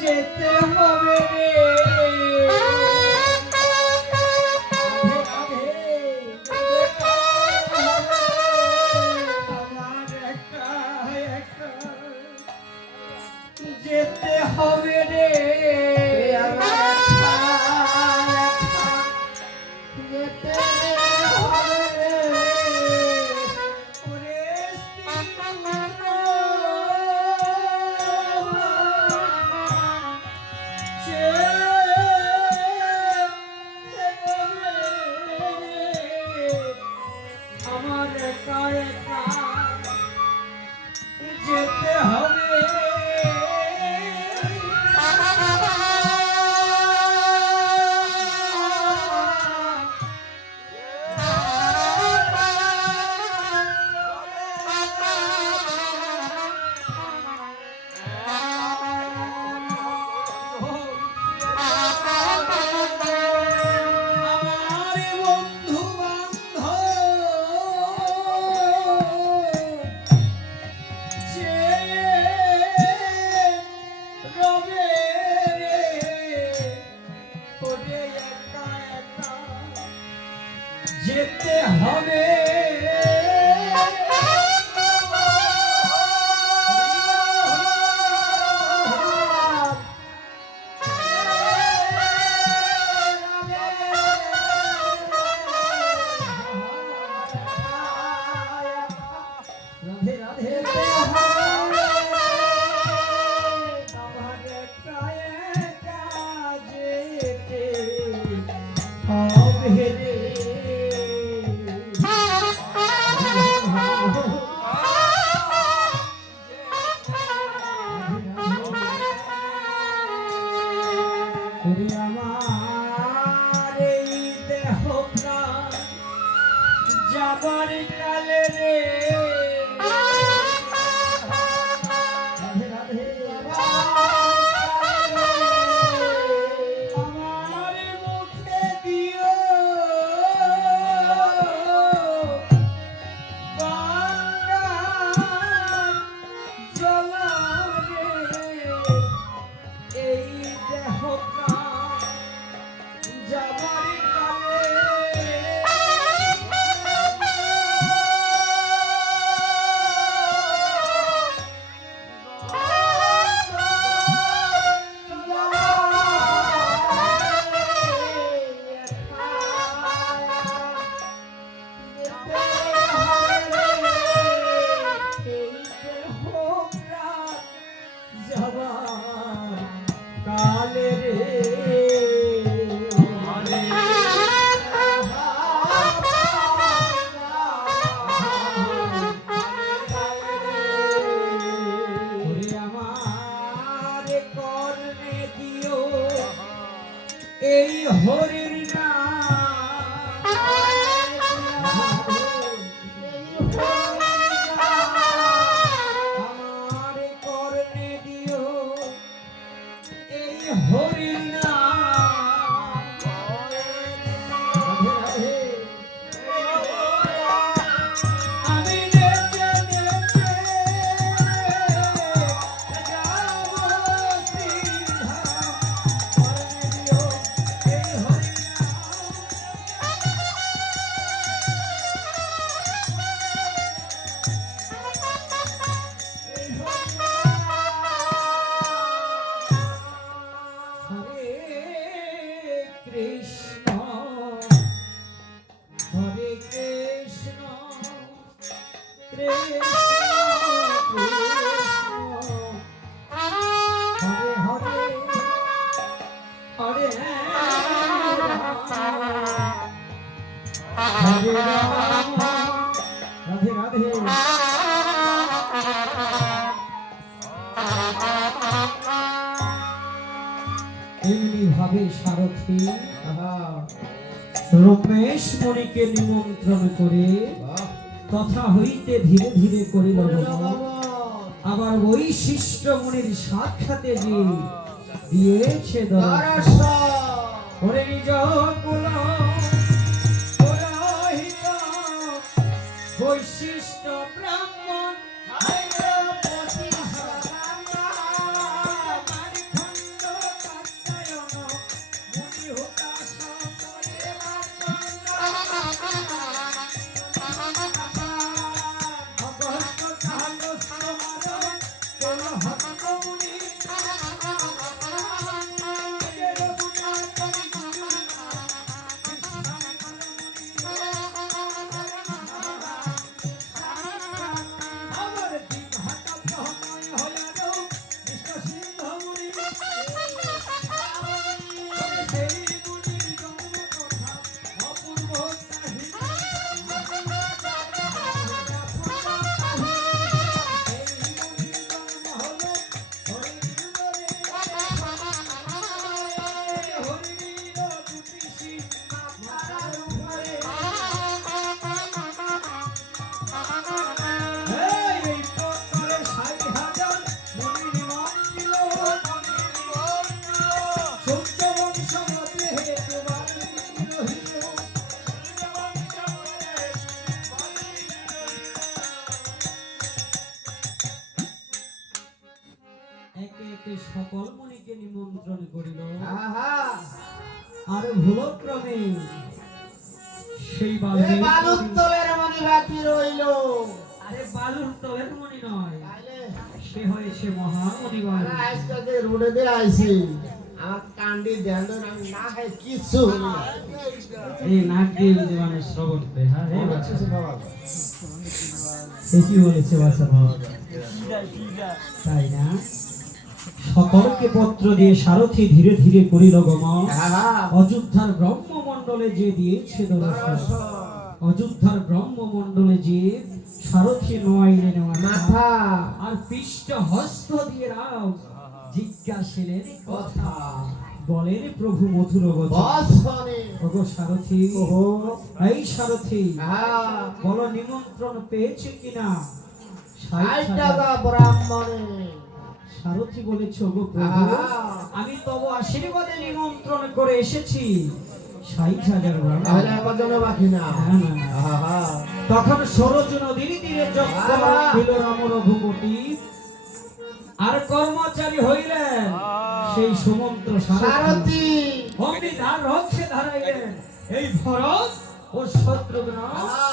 যেতে হবে রে। আমার একা একা যেতে হবে রে। আমার একা একা যেতে হবে। যেতে হবে। আমার এই দেহ প্রাণ যাবার কালে রে। আমার মুখে দিও বাঙ্গার জ্বলা রে। এই দেহ প্রাণ যাবার কালে কালে রে। আমার কর্ণে দিও এই হরির নাম। আমার কর্ণে দিও এই হরির নাম। আমি নেচে নেচে যাব শ্রীধাম। কর্ণে দিও এই হরির হরে কৃষ্ণ হরে কৃষ্ণ কৃষ্ণ হরে হরে হরে হরে রাম রাধে রাধে। এমনি ভাবে সারথি রমেশ মণিকে নিমন্ত্রণ করে তথা হইতে ধীরে ধীরে করিল গমন। আবার বৈশিষ্ট্য মুনির সাক্ষাতে যে দিয়েছে ওরে নিজ কুল পুরোহিত বৈশিষ্ট্য ব্রাহ্মণ একে একে সকল মণিকে নিমন্ত্রণ করিল। আহা আর ভুলক্রমে সেই এই বালুর বালুর তলের মনি বাকি রইল। আরে বালুর তলের মণি নয়, তাইলে সে হয়েছে মহামণিগণ। আরে আজকে যে রোডে দিয়ে আইছি আমার কান্ডি ধ্যান আমি না খাই কিছু এই নাক দিয়ে যদি মানুষ শ্রবণ করে, হ্যাঁ রে বাছা। কি বলেছে বাছা বাবা, তাই না? সকলকে পত্র দিয়ে সারথি ধীরে ধীরে করিল গমন। অযোধ্যার ব্রহ্মমণ্ডলে যে দিয়েছে দর্শন, অযোধ্যার ব্রহ্মমণ্ডলে যে সারথি নোয়াইলে নেওয়া মাথা আর পৃষ্ঠ হস্ত দিয়ে রাও জিজ্ঞাসিলেন কথা, বলেন প্রভু মধুর বচন। বসনে ওগো সারথি, ওহো এই সারথি, আহা বলো নিমন্ত্রণ পেয়েছে কিনা? 60 টাকা ব্রাহ্মণে। সারথি বলেছে, ওগো প্রভু, আহা আমি তব আশীর্বাদে নিমন্ত্রণ করে এসেছি 60,000 ব্রাহ্মণ। তাহলে আমার জন্য বাকি না। না, না, না। আহা তখন সরজ নদীর তীরে চক্রবাক দিল রাম রঘুপতি, আর কর্মচারী হইলেন সেই সুমন্ত্র সারথি। সারথি অমনি তার রক্ষে দাঁড়াইলেন এই ভরত ও শত্রুঘ্ন। আহা